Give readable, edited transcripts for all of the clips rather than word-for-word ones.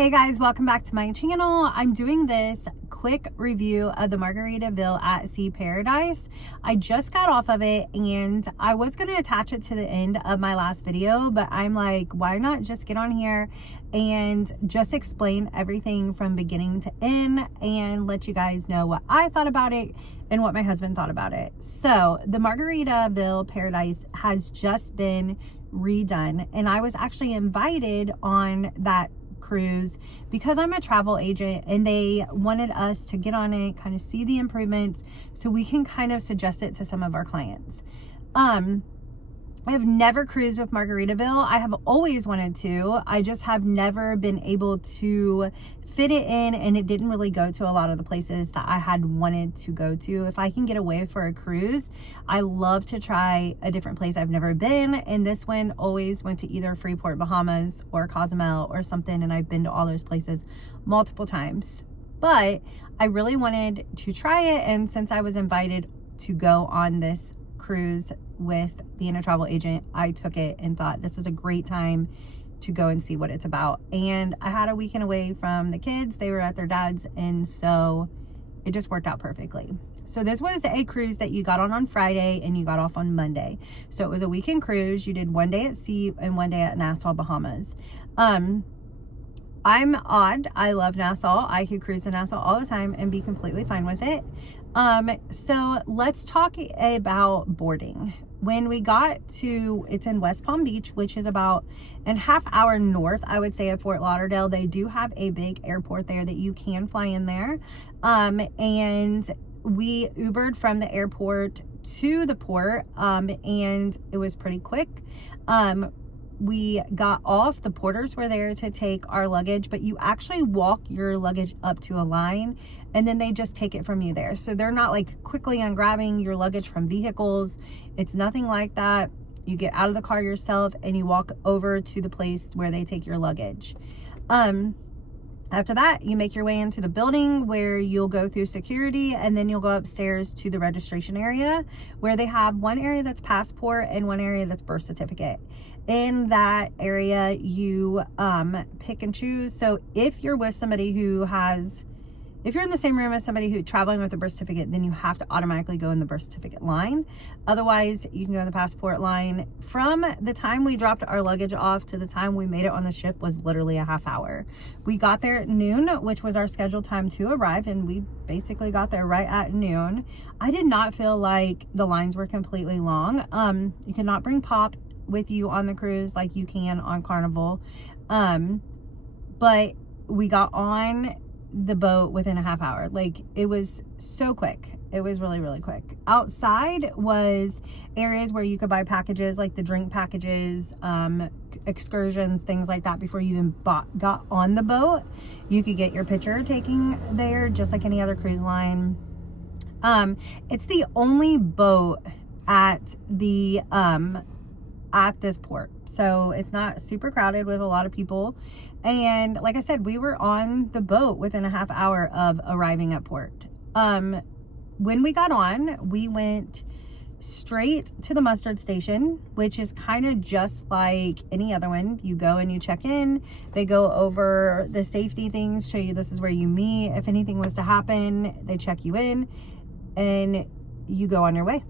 Hey guys, welcome back to my channel. I'm doing this quick review of the Margaritaville at Sea Paradise. I just got off of it and I was going to attach it to the end of my last video, but I'm like, why not just get on here and just explain everything from beginning to end and let you guys know what I thought about it and what my husband thought about it. So the Margaritaville Paradise has just been redone, and I was actually invited on that cruise because I'm a travel agent and they wanted us to get on it, kind of see the improvements so we can kind of suggest it to some of our clients. I have never cruised with Margaritaville. I have always wanted to. I just have never been able to fit it in, and it didn't really go to a lot of the places that I had wanted to go to. If I can get away for a cruise, I love to try a different place I've never been, and this one always went to either Freeport, Bahamas or Cozumel or something, and I've been to all those places multiple times. But I really wanted to try it, and since I was invited to go on this cruise with being a travel agent, I took it and thought this is a great time to go and see what it's about. And I had a weekend away from the kids. They were at their dad's, and so it just worked out perfectly. So this was a cruise that you got on Friday and you got off on Monday. So it was a weekend cruise. You did one day at sea and one day at Nassau, Bahamas. I'm odd. I love Nassau. I could cruise in Nassau all the time and be completely fine with it. So let's talk about boarding. When we got to, it's in West Palm Beach, which is about a half hour north, I would say, of Fort Lauderdale. They do have a big airport there that you can fly in there. And we Ubered from the airport to the port, and it was pretty quick. We got off, the porters were there to take our luggage, but you actually walk your luggage up to a line and then they just take it from you there. So they're not like quickly ungrabbing your luggage from vehicles. It's nothing like that. You get out of the car yourself and you walk over to the place where they take your luggage. After that, you make your way into the building where you'll go through security, and then you'll go upstairs to the registration area where they have one area that's passport and one area that's birth certificate. In that area, you pick and choose. So if you're with somebody who has, if you're in the same room as somebody who's traveling with a birth certificate, then you have to automatically go in the birth certificate line. Otherwise, you can go in the passport line. From the time we dropped our luggage off to the time we made it on the ship was literally a half hour. We got there at noon, which was our scheduled time to arrive, and we basically got there right at noon. I did not feel like the lines were completely long. You cannot bring pop with you on the cruise like you can on Carnival. But we got on the boat within a half hour. Like, it was so quick. It was really, really quick. Outside was areas where you could buy packages, like the drink packages, excursions, things like that. Before you even got on the boat, you could get your picture taken there, just like any other cruise line. It's the only boat at the at this port, so it's not super crowded with a lot of people. And like I said, we were on the boat within a half hour of arriving at port. When we got on, we went straight to the mustard station, which is kind of just like any other one. You go and you check in. They go over the safety things, show you this is where you meet. If anything was to happen, they check you in and you go on your way.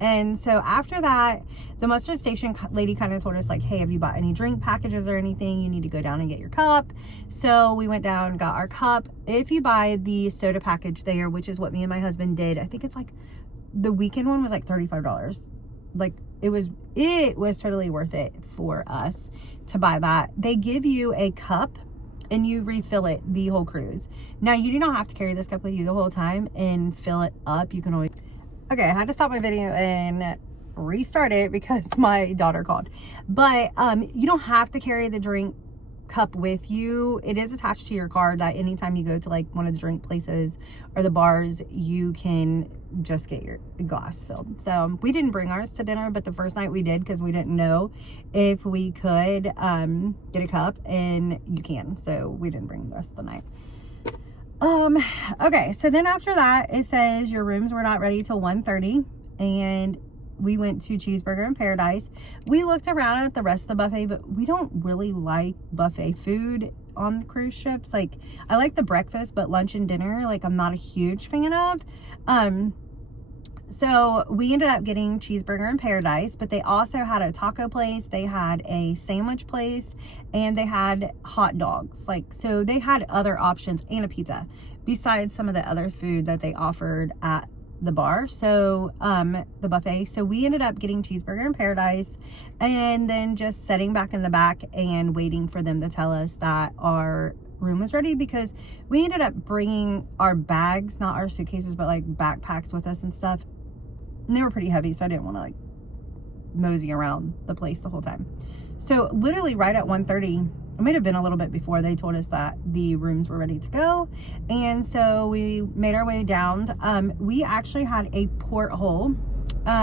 And so after that, the mustard station lady kind of told us, like, hey, have you bought any drink packages or anything? You need to go down and get your cup. So we went down, got our cup. If you buy the soda package there, which is what me and my husband did, I think it's like the weekend one was like $35. Like, it was totally worth it for us to buy that. They give you a cup and you refill it the whole cruise. Now, you do not have to carry this cup with you the whole time and fill it up. You can always... Okay, I had to stop my video and restart it because my daughter called. But you don't have to carry the drink cup with you. It is attached to your car that anytime you go to like one of the drink places or the bars, you can just get your glass filled. So we didn't bring ours to dinner, but the first night we did because we didn't know if we could get a cup, and you can. So we didn't bring the rest of the night. Okay, so then after that, it says your rooms were not ready till 1:30, and we went to Cheeseburger in Paradise. We looked around at the rest of the buffet, but we don't really like buffet food on cruise ships. Like, I like the breakfast, but lunch and dinner, like, I'm not a huge fan of. So we ended up getting Cheeseburger in Paradise, but they also had a taco place, they had a sandwich place, and they had hot dogs. Like, so they had other options and a pizza besides some of the other food that they offered at the bar. So the buffet. So we ended up getting Cheeseburger in Paradise and then just sitting back in the back and waiting for them to tell us that our room was ready, because we ended up bringing our bags, not our suitcases, but like backpacks with us and stuff, and they were pretty heavy, so I didn't want to like mosey around the place the whole time. So literally right at 1:30, it might have been a little bit before, they told us that the rooms were ready to go. And so we made our way down. We actually had a porthole.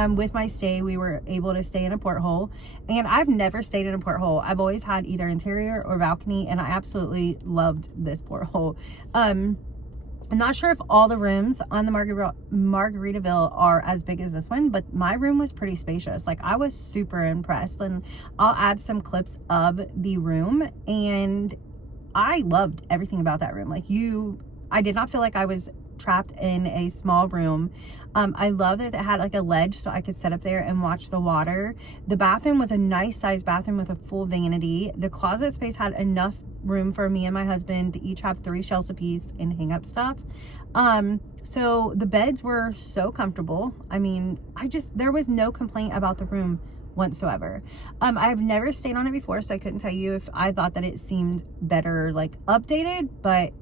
With my stay, we were able to stay in a porthole, and I've never stayed in a porthole. I've always had either interior or balcony, and I absolutely loved this porthole. I'm not sure if all the rooms on the Margaritaville are as big as this one, but my room was pretty spacious. Like, I was super impressed, and I'll add some clips of the room, and I loved everything about that room. Like, I did not feel like I was trapped in a small room. I love that it had like a ledge so I could sit up there and watch the water. The bathroom was a nice sized bathroom with a full vanity. The closet space had enough room for me and my husband to each have 3 shelves apiece and hang up stuff. So the beds were so comfortable. I mean, there was no complaint about the room whatsoever. I've never stayed on it before, so I couldn't tell you if I thought that it seemed better, like updated, but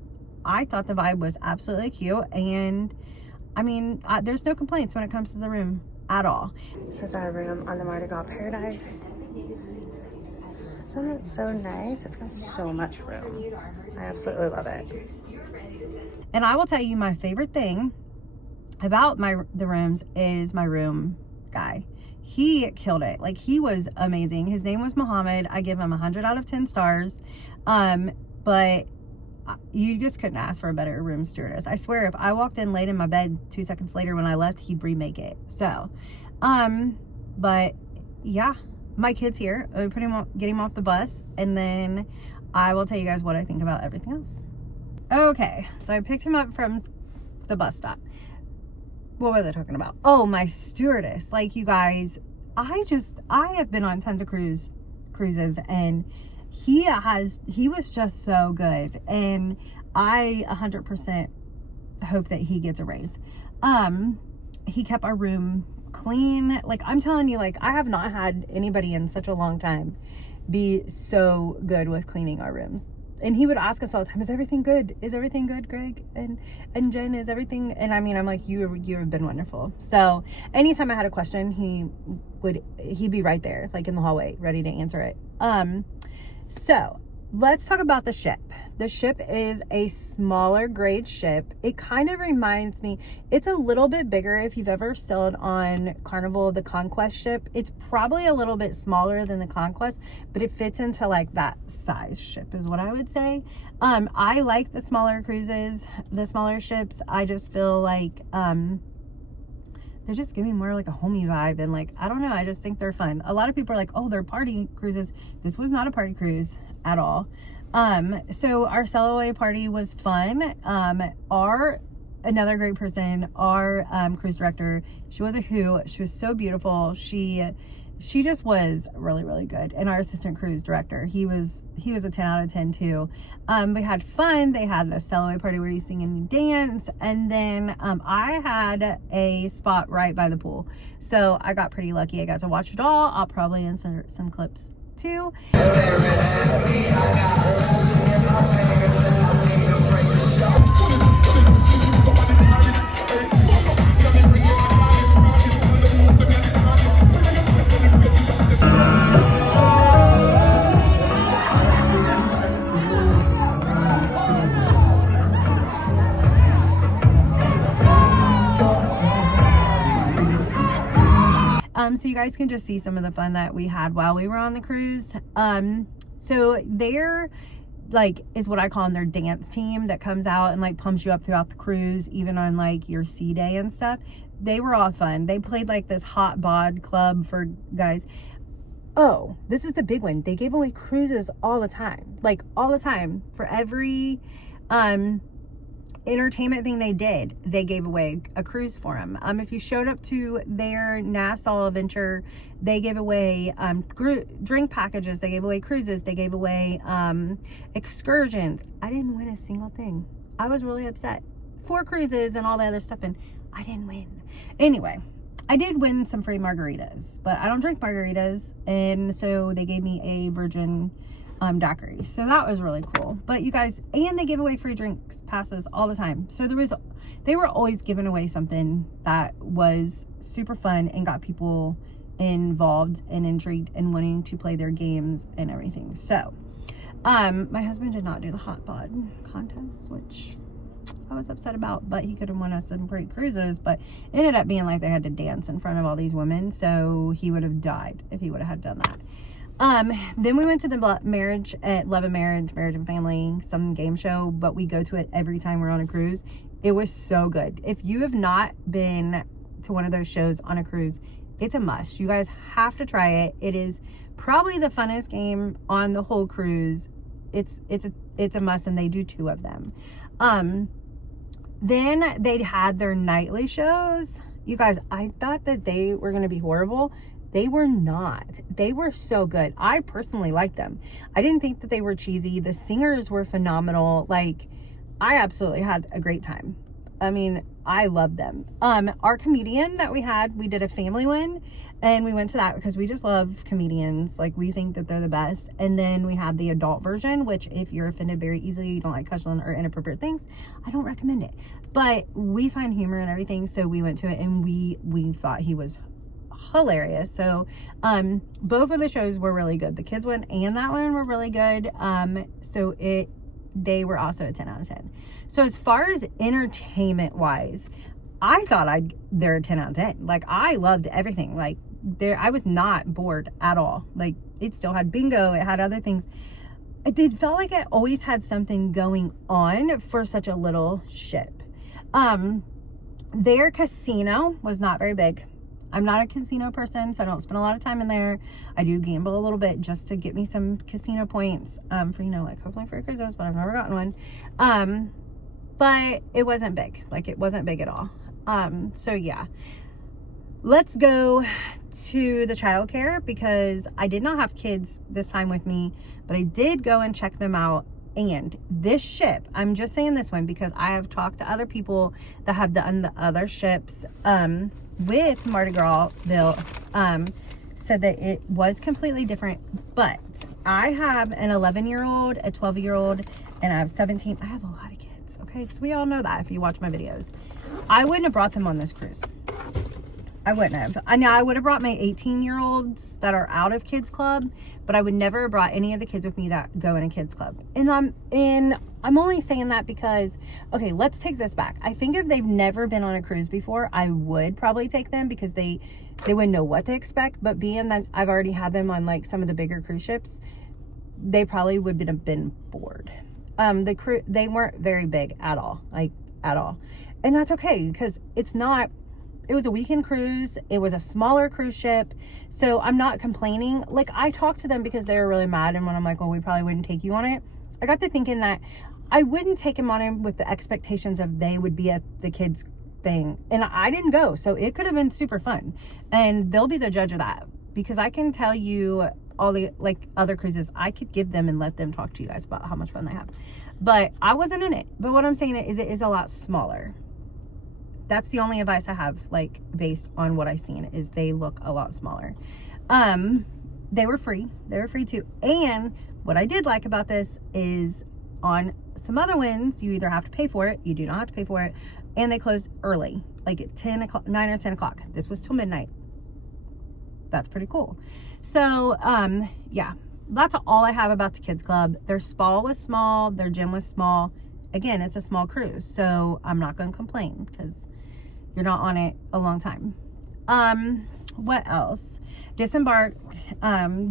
I thought the vibe was absolutely cute. And I mean, there's no complaints when it comes to the room at all. This is our room on the Mardi Gras Paradise. Isn't it so nice? It's got so much room. I absolutely love it. And I will tell you, my favorite thing about the rooms is my room guy. He killed it. Like, he was amazing. His name was Muhammad. I give him 100 out of 10 stars. But you just couldn't ask for a better room stewardess. I swear, if I walked in late in my bed 2 seconds later when I left, he'd remake it. So, but yeah, my kid's here. We get him off the bus, and then I will tell you guys what I think about everything else. Okay, so I picked him up from the bus stop. What was I talking about? Oh, my stewardess. Like, you guys, I have been on tons of cruises, and he was just so good, and I 100% hope that he gets a raise. He kept our room clean. Like, I'm telling you, like, I have not had anybody in such a long time be so good with cleaning our rooms. And he would ask us all the time, is everything good? Is everything good, Greg? And Jen, is everything? And I mean, I'm like, you have been wonderful. So anytime I had a question, he'd be right there, like in the hallway, ready to answer it. So let's talk about the ship. The ship is a smaller grade ship. It kind of reminds me, it's a little bit bigger. If you've ever sailed on Carnival, the Conquest ship, it's probably a little bit smaller than the Conquest, but it fits into like that size ship is what I would say. I like the smaller cruises, the smaller ships. I just feel like they just give me more like a homey vibe, and like, I don't know, I just think they're fun. A lot of people are like, oh, they're party cruises. This was not a party cruise at all. So our sail away party was fun. Another great person, our cruise director, she was a hoot. She was so beautiful. She just was really, really good. And our assistant cruise director, he was a 10 out of 10 too. We had fun. They had the sail away party where you sing and you dance. And then I had a spot right by the pool. So I got pretty lucky. I got to watch it all. I'll probably insert some clips too. So you guys can just see some of the fun that we had while we were on the cruise. So they're like, is what I call them, their dance team that comes out and like pumps you up throughout the cruise, even on like your sea day and stuff. they were all fun. They played like this hot bod club for guys. Oh, this is the big one. They gave away cruises all the time. Like all the time. For every entertainment thing they did, they gave away a cruise for them. If you showed up to their Nassau adventure, they gave away drink packages, they gave away cruises, they gave away excursions. I didn't win a single thing. I was really upset. 4 cruises and all the other stuff, and I didn't win. Anyway, I did win some free margaritas, but I don't drink margaritas, and so they gave me a virgin daiquiri. So that was really cool. But you guys, and they give away free drinks passes all the time. So they were always giving away something that was super fun and got people involved and intrigued and wanting to play their games and everything. So my husband did not do the hot bod contest, which I was upset about, but he could have won us some great cruises, but it ended up being like they had to dance in front of all these women, so he would have died if he would have had done that. Then we went to the Love and Marriage, Marriage and Family, some game show, but we go to it every time we're on a cruise. It was so good. If you have not been to one of those shows on a cruise, it's a must. You guys have to try it. It is probably the funnest game on the whole cruise. It's a must, and they do 2 of them. Then they had their nightly shows. You guys, I thought that they were going to be horrible. They were not. They were so good. I personally liked them. I didn't think that they were cheesy. The singers were phenomenal. Like, I absolutely had a great time. I mean, I loved them. Our comedian that we did a family one, and we went to that because we just love comedians. Like, we think that they're the best. And then we had the adult version, which if you're offended very easily, you don't like cussing or inappropriate things, I don't recommend it. But we find humor and everything, so we went to it, and we thought he was hilarious. So both of the shows were really good. The kids one and that one were really good. So they were also a 10 out of 10. So as far as entertainment wise, I thought they're a 10 out of 10. Like, I loved everything. Like, I was not bored at all. Like, it still had bingo, it had other things. It felt like it always had something going on for such a little ship. Their casino was not very big. I'm not a casino person, so I don't spend a lot of time in there. I do gamble a little bit just to get me some casino points for, like, hopefully for cruises, but I've never gotten one. But it wasn't big. Like, it wasn't big at all. So yeah, let's go to the childcare, because I did not have kids this time with me, but I did go and check them out. And this ship, I'm just saying this one because I have talked to other people that have done the other ships with Margaritaville, said that it was completely different. But I have an 11-year-old, a 12-year-old, and I have 17. I have a lot of kids, okay? So we all know that if you watch my videos. I wouldn't have brought them on this cruise. I wouldn't have. I would have brought my 18-year-olds that are out of kids club, but I would never have brought any of the kids with me that go in a kids club. And I'm only saying that because, okay, let's take this back. I think if they've never been on a cruise before, I would probably take them because they wouldn't know what to expect. But being that I've already had them on like some of the bigger cruise ships, they probably would have been bored. They weren't very big at all, like at all. And that's okay, because it was a weekend cruise. It was a smaller cruise ship. So I'm not complaining. Like, I talked to them because they were really mad. And when I'm like, well, we probably wouldn't take you on it, I got to thinking that I wouldn't take them on it with the expectations of they would be at the kids thing. And I didn't go. So it could have been super fun. And they'll be the judge of that. Because I can tell you all the, like, other cruises, I could give them and let them talk to you guys about how much fun they have. But I wasn't in it. But what I'm saying is it is a lot smaller. That's the only advice I have, like, based on what I've seen, is they look a lot smaller. They were free. They were free too. And what I did like about this is on some other ones, you either have to pay for it, you do not have to pay for it, and they close early, like at 9 or 10 o'clock. This was till midnight. That's pretty cool. So, yeah, that's all I have about the kids club. Their spa was small. Their gym was small. Again, it's a small cruise, so I'm not going to complain because you're not on it a long time. What else? Disembark,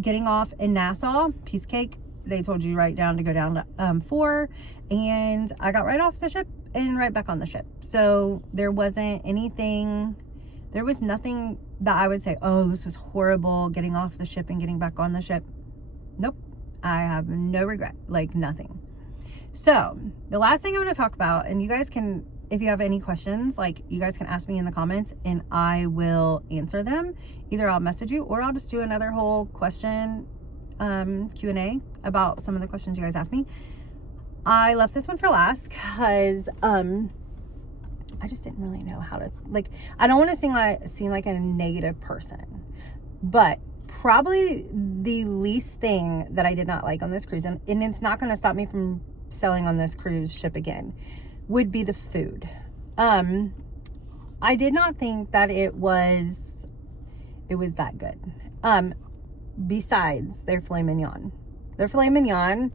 getting off in Nassau, piece of cake. They told you right down to go down to 4, and I got right off the ship and right back on the ship. So there wasn't anything There was nothing that I would say, oh, this was horrible, getting off the ship and getting back on the ship. Nope. I have no regret, like nothing. So the last thing I'm going to talk about, and you guys can, if you have any questions, like you guys can ask me in the comments and I will answer them. Either I'll message you or I'll just do another whole question Q&A about some of the questions you guys asked me. I left this one for last because I just didn't really know how to, like, I don't want to seem like a negative person, but probably the least thing that I did not like on this cruise, and it's not going to stop me from sailing on this cruise ship again, would be the food. I did not think that it was that good. Besides their filet mignon. Their filet mignon,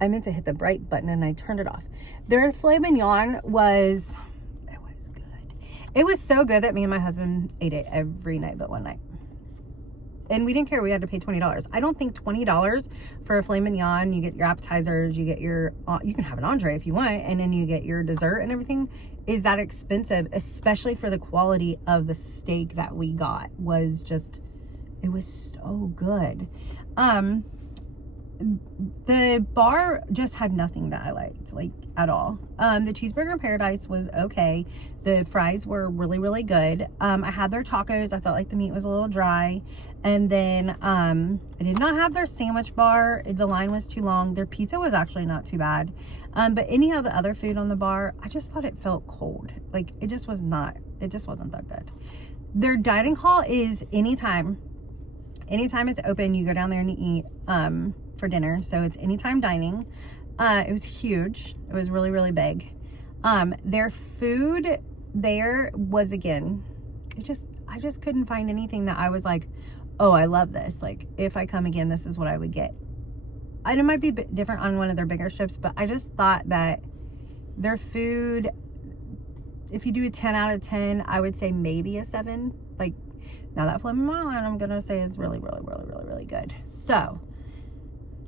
I meant to hit the bright button and I turned it off. Their filet mignon was good. It was so good that me and my husband ate it every night but one night. And we didn't care. We had to pay $20. I don't think $20 for a filet mignon, you get your appetizers, you get your, you can have an entree if you want, and then you get your dessert and everything, is that expensive, especially for the quality of the steak that we got. Was just, it was so good. The bar just had nothing that I liked, like, at all. The cheeseburger in Paradise was okay. The fries were really, really good. I had their tacos. I felt like the meat was a little dry. And then I did not have their sandwich bar. The line was too long. Their pizza was actually not too bad. But any of the other food on the bar, I just thought it felt cold. Like, it just wasn't that good. Their dining hall is anytime it's open, you go down there and you eat for dinner. So it's anytime dining. It was huge. It was really, really big. Their food there was, again, I just couldn't find anything that I was like, oh, I love this. Like, if I come again, this is what I would get. And it might be different on one of their bigger ships, but I just thought that their food, if you do a 10 out of 10, I would say maybe a 7. Like, now that filet mignon, I'm going to say is really, really, really, really, really good. So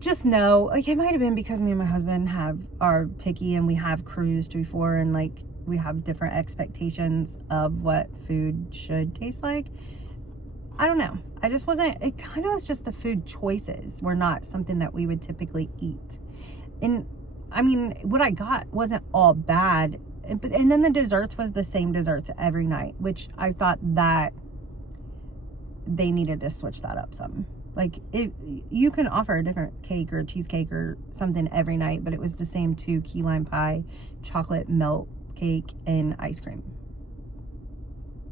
just know, like, it might have been because me and my husband are picky and we have cruised before, and like we have different expectations of what food should taste like. I don't know. I just wasn't, it kind of was just the food choices were not something that we would typically eat. And I mean, what I got wasn't all bad. And then the desserts was the same desserts every night, which I thought that they needed to switch that up some. Like, you can offer a different cake or cheesecake or something every night, but it was the same 2 key lime pie, chocolate melt cake, and ice cream.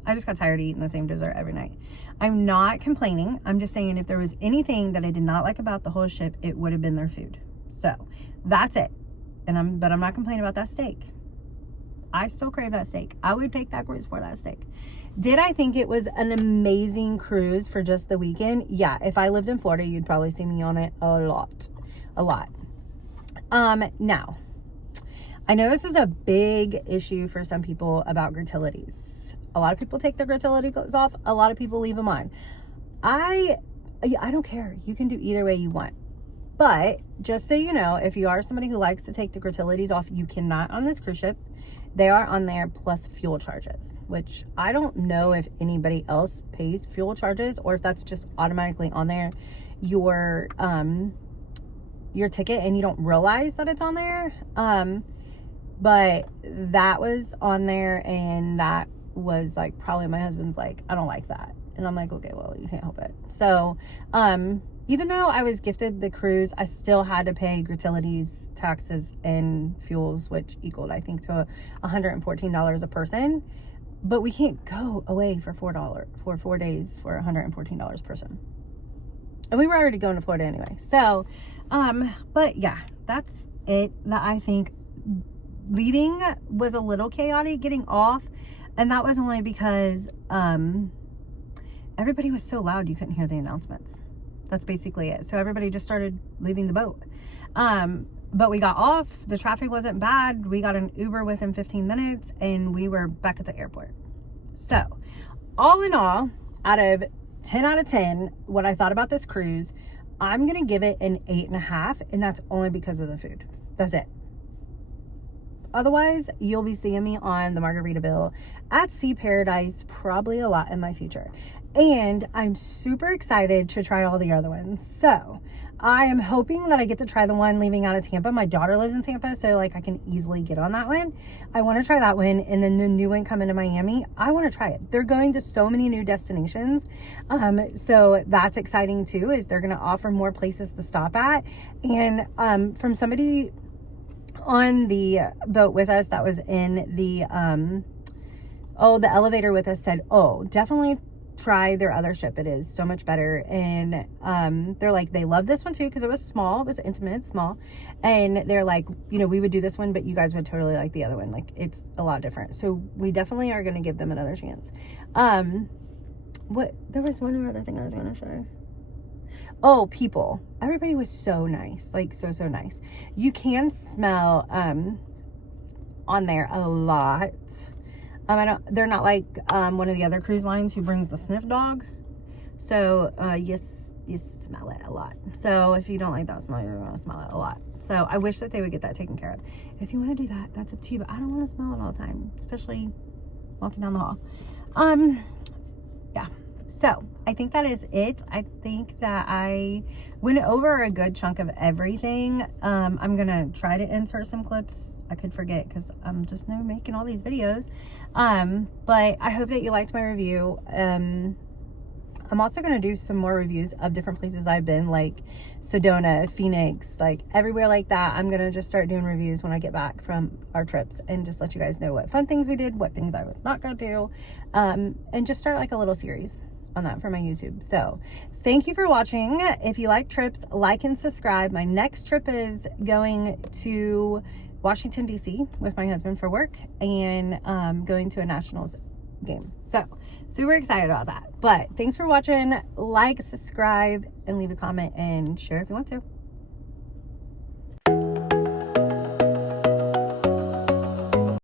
I just got tired of eating the same dessert every night. I'm not complaining. I'm just saying if there was anything that I did not like about the whole ship, it would have been their food. So that's it. But I'm not complaining about that steak. I still crave that steak. I would take that cruise for that steak. Did I think it was an amazing cruise for just the weekend? Yeah. If I lived in Florida, you'd probably see me on it a lot. Now, I know this is a big issue for some people about gratuities. A lot of people take their gratuity clothes off. A lot of people leave them on. I don't care. You can do either way you want. But just so you know, if you are somebody who likes to take the gratuities off, you cannot on this cruise ship. They are on there plus fuel charges, which I don't know if anybody else pays fuel charges or if that's just automatically on there your ticket and you don't realize that it's on there. But that was on there, and that was like, probably my husband's like, I don't like that. And I'm like, okay, well, you can't help it. So, even though I was gifted the cruise, I still had to pay gratuities, taxes, and fuels, which equaled, I think, to $114 a person. But we can't go away for $4 days for $114 a person. And we were already going to Florida anyway. So, but yeah, that's it. That I think leaving was a little chaotic getting off. And that was only because everybody was so loud you couldn't hear the announcements. That's basically it. So everybody just started leaving the boat. But we got off. The traffic wasn't bad. We got an Uber within 15 minutes and we were back at the airport. So all in all, out of 10 out of 10, what I thought about this cruise, I'm going to give it an 8.5. And that's only because of the food. That's it. otherwise, you'll be seeing me on the Margaritaville at Sea Paradise probably a lot in my future. And I'm super excited to try all the other ones. So I am hoping that I get to try the one leaving out of Tampa. My daughter lives in Tampa, so like I can easily get on that one. I want to try that one. And then the new one coming to Miami, I want to try it. They're going to so many new destinations. So that's exciting too, is they're going to offer more places to stop at. And from somebody on the boat with us that was in the the elevator with us said, oh, definitely try their other ship. It is so much better. And they're like, they love this one too because it was small, it was intimate, small, and they're like, you know, we would do this one, but you guys would totally like the other one. Like, it's a lot different. So we definitely are going to give them another chance. There was one other thing I was going to say. Oh, people, everybody was so nice, like so nice. You can smell on there a lot. They're not like one of the other cruise lines who brings the sniff dog. So you smell it a lot. So if you don't like that smell, you're gonna smell it a lot. So I wish that they would get that taken care of. If you want to do that, that's up to you. But I don't want to smell it all the time, especially walking down the hall. Yeah. So I think that is it. I think that I went over a good chunk of everything. I'm gonna try to insert some clips. I could forget because I'm just now making all these videos. But I hope that you liked my review. I'm also going to do some more reviews of different places I've been, like Sedona, Phoenix, like everywhere like that. I'm going to just start doing reviews when I get back from our trips and just let you guys know what fun things we did, what things I would not go do, and just start like a little series on that for my YouTube. So thank you for watching. If you like trips, like and subscribe. My next trip is going to Washington, D.C. with my husband for work, and going to a Nationals game. So super excited about that. But thanks for watching. Like, subscribe, and leave a comment and share if you want to.